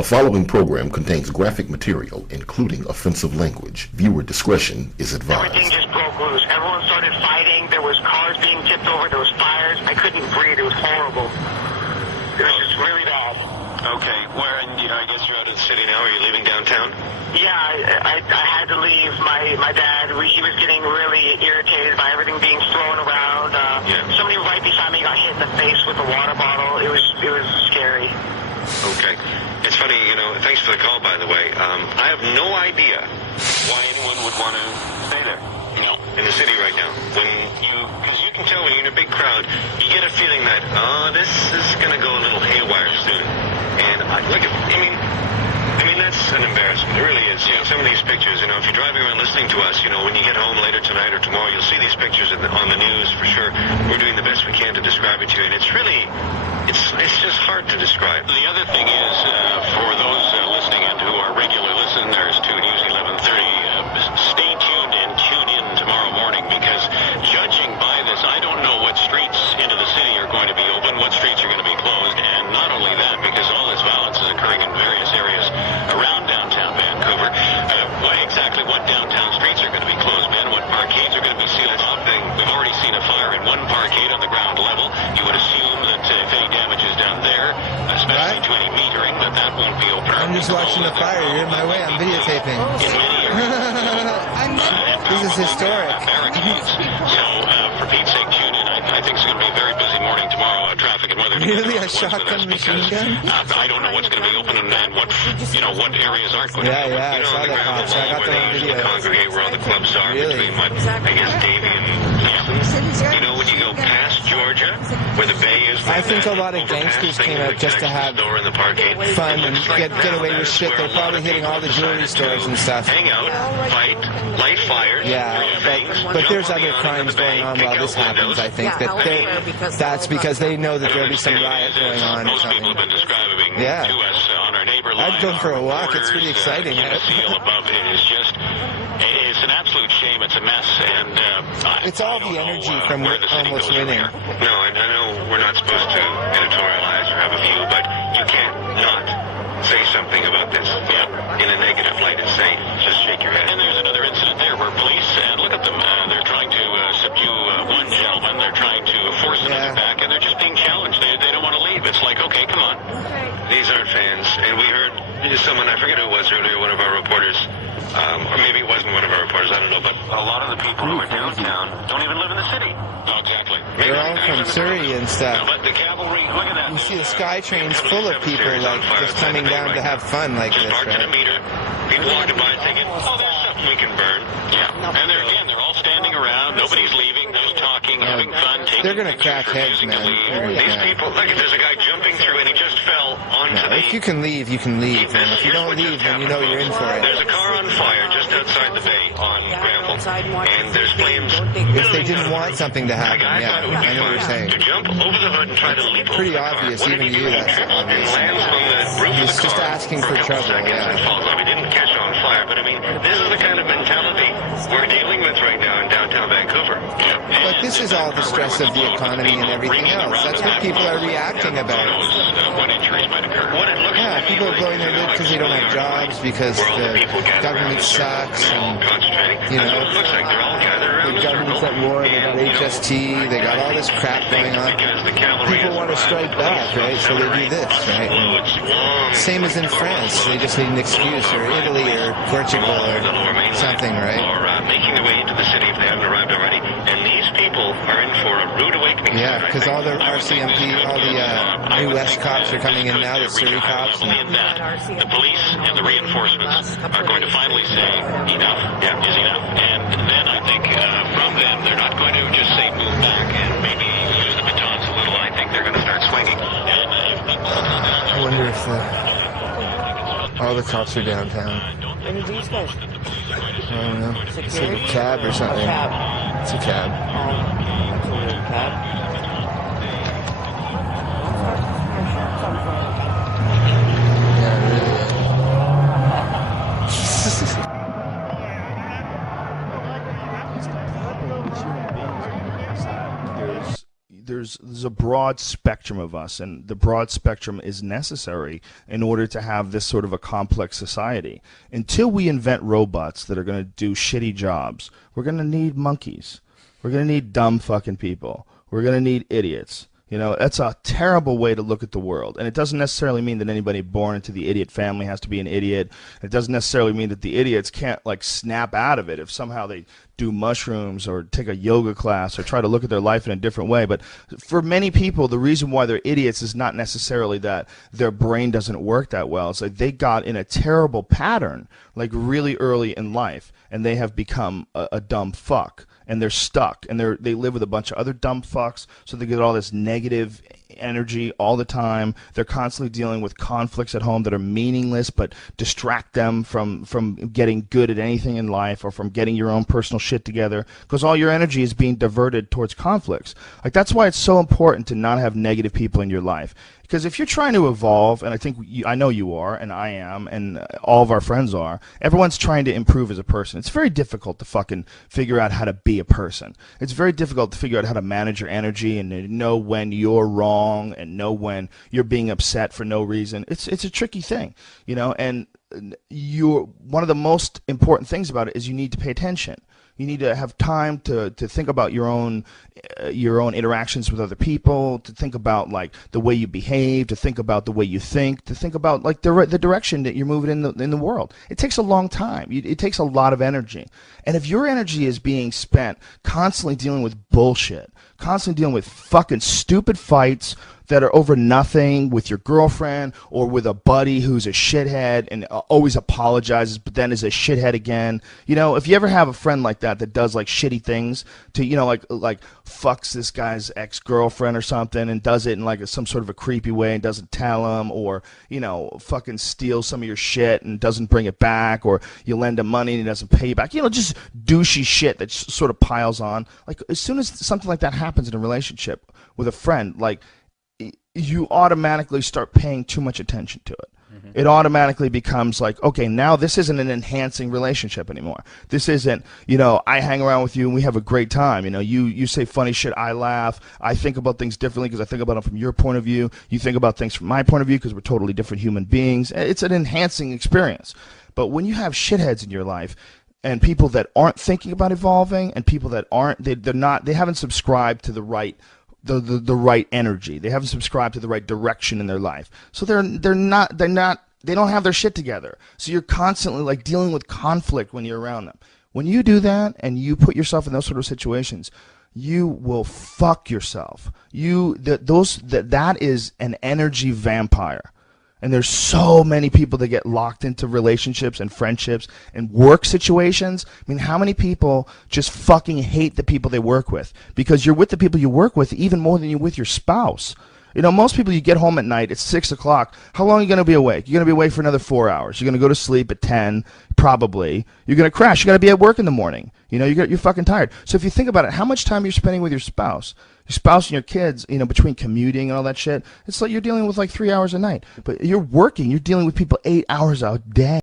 The following program contains graphic material, including offensive language. Viewer discretion is advised. Everything just broke loose. Everyone started fighting. There was cars being tipped over. There was fires. I couldn't breathe. It was horrible. It was just really bad. Okay, I guess you're out of the city now. Are you leaving downtown? Yeah, I had to leave. My dad, he was getting really irritated by everything being thrown around. Somebody right beside me got hit in the face with a water bottle. It was scary. Okay. It's funny, thanks for the call, by the way. I have no idea why anyone would want to stay there, in the city right now. Because you can tell when you're in a big crowd, you get a feeling that, this is going to go a little haywire soon. And that's an embarrassment. It really is. Some of these pictures, if you're driving around listening to us, when you get home later tonight or tomorrow, you'll see these pictures on the news for sure. We're doing the best we can to describe it to you, and it's really, it's just hard to describe. The other thing is, for those listening and who are regular listeners to News 1130, stay tuned and tune in tomorrow morning, because judging by this, I don't know what streets into the city are going to be open, what streets are going to be closed, and not only that, because all this violence is occurring in various areas around downtown Vancouver. Exactly what downtown streets are going to be closed, Ben, what parkades are going to be sealed off. We've already seen a fire in one parkade on the ground level. You would assume that if any damage is down there, especially to any metering, that won't be open. I'm just watching the fire. You're in my way. I'm videotaping. In many areas. This is historic. Barricades. So, for Pete's sake, tune in. I think it's going to be a very busy morning tomorrow. Traffic and weather. Really? A shotgun machine gun? I don't know what's going to be open and what areas aren't going to be open. Yeah, I saw that pops. I got that on video. Congregate where all the clubs are Really? between I guess Davie and Hampton. When you go past Georgia, where the bay is. I think a lot of gangsters came out just to have fun and get away with shit. They're probably hitting all the jewelry stores and stuff. Hang out, fight, light fires. Yeah, but there's other crimes going on while this happens. I think that's because they know that there'll be some riot going on or something. People have been describing to us on our neighbor line. I'd go for a walk. It's pretty exciting. It's an absolute shame. It's a mess, and it's all the energy from almost winning. No, I know we're not supposed to editorialize or have a view, but you can't not say something about this in a negative light and say, just shake your head. And there's another incident there where police, and look at them, they're trying to subdue one gentleman, they're trying to force another back, and they're just being challenged. They don't want to leave. It's like, okay, come on. These aren't fans, and we heard someone, I forget who it was earlier, one of our reporters, or maybe it wasn't one of our reporters, I don't know, but a lot of the people who are downtown don't even live in the city. Exactly. They're all from Surrey and stuff. But the cavalry, look at that. You see the SkyTrain's full of people, like, just coming down to have fun like this, right? People walking by thinking, there's stuff we can burn. Yeah. And they're all standing around, nobody's leaving, just talking, having fun, taking they're gonna crack heads, man. These people, look, there's a guy jumping through and he just fell onto if you can leave, you can leave. And if you don't leave, then you know you're in for it. There's a car on fire just outside the bay on Granville, and there's flames. If they didn't want something to happen, I know what you're saying. To jump over the hood and try to leap pretty obvious, even to you, that's obvious. He's just asking for trouble, He didn't catch on fire, but this is the kind of mentality we're dealing with right now in downtown Vancouver. But this is all the stress of the economy and everything else. That's what people are reacting about. What injuries might occur. Yeah, people are blowing their lid because they don't have jobs, because the government sucks, and, the government's at war, they got HST, they got all this crap going on. People want to strike back, right? So they do this, right? And same as in France, they just need an excuse, or Italy, or Portugal, or something, right? Or making their way into the city if they haven't arrived already. And these people are in for a rude awakening. Yeah, because all the RCMP, all the new West cops are coming in now, the Surrey cops. The police and the reinforcements are going to finally say, enough is enough. And then I think from them, they're not going to just say move back and maybe use the batons a little. I think they're going to start swinging. I wonder if all the cops are downtown. Any of these guys? I don't know. It's like a cab or something. It's a cab. It's a little cab. There's there's a broad spectrum of us, and the broad spectrum is necessary in order to have this sort of a complex society. Until we invent robots that are going to do shitty jobs, we're going to need monkeys. We're going to need dumb fucking people. We're going to need idiots. You know, that's a terrible way to look at the world. And it doesn't necessarily mean that anybody born into the idiot family has to be an idiot. It doesn't necessarily mean that the idiots can't, like, snap out of it if somehow they do mushrooms or take a yoga class or try to look at their life in a different way. But for many people, the reason why they're idiots is not necessarily that their brain doesn't work that well. It's like they got in a terrible pattern, like, really early in life, and they have become a dumb fuck. And they're stuck, and they live with a bunch of other dumb fucks, so they get all this negative energy all the time. They're constantly dealing with conflicts at home that are meaningless but distract them from getting good at anything in life or from getting your own personal shit together, because all your energy is being diverted towards conflicts. Like, that's why it's so important to not have negative people in your life. Because if you're trying to evolve, and I know you are, and I am, and all of our friends are, everyone's trying to improve as a person. It's very difficult to fucking figure out how to be a person. It's very difficult to figure out how to manage your energy and to know when you're wrong and know when you're being upset for no reason. It's a tricky thing, you know, and one of the most important things about it is you need to pay attention. You need to have time to think about your own interactions with other people, to think about, like, the way you behave, to think about the way you think, to think about, like, the direction that you're moving in the world. It takes a long time. It takes a lot of energy. And if your energy is being spent constantly dealing with bullshit, constantly dealing with fucking stupid fights that are over nothing with your girlfriend or with a buddy who's a shithead and always apologizes but then is a shithead again. You know, if you ever have a friend like that does, like, shitty things to, you know, like fucks this guy's ex-girlfriend or something and does it in, like, some sort of a creepy way and doesn't tell him, or, you know, fucking steals some of your shit and doesn't bring it back, or you lend him money and he doesn't pay you back, you know, just douchey shit that sort of piles on. Like, as soon as something like that happens in a relationship with a friend, like, you automatically start paying too much attention to it. It automatically becomes like, okay, now this isn't an enhancing relationship anymore. This isn't, you know, I hang around with you and we have a great time. You know, you say funny shit, I laugh. I think about things differently because I think about them from your point of view. You think about things from my point of view because we're totally different human beings. It's an enhancing experience. But when you have shitheads in your life, and people that aren't thinking about evolving, and people that aren't, they haven't subscribed to the right energy. They haven't subscribed to the right direction in their life. So they don't have their shit together. So you're constantly, like, dealing with conflict when you're around them. When you do that and you put yourself in those sort of situations, you will fuck yourself. That is an energy vampire. And there's so many people that get locked into relationships and friendships and work situations. I mean, how many people just fucking hate the people they work with? Because you're with the people you work with even more than you're with your spouse. You know, most people, you get home at night, it's 6 o'clock. How long are you going to be awake? You're going to be awake for another 4 hours. You're going to go to sleep at 10, probably. You're going to crash. You got to be at work in the morning. You know, you're fucking tired. So if you think about it, how much time you're spending with your spouse and your kids, you know, between commuting and all that shit, it's like you're dealing with like 3 hours a night. But you're working, you're dealing with people 8 hours a day.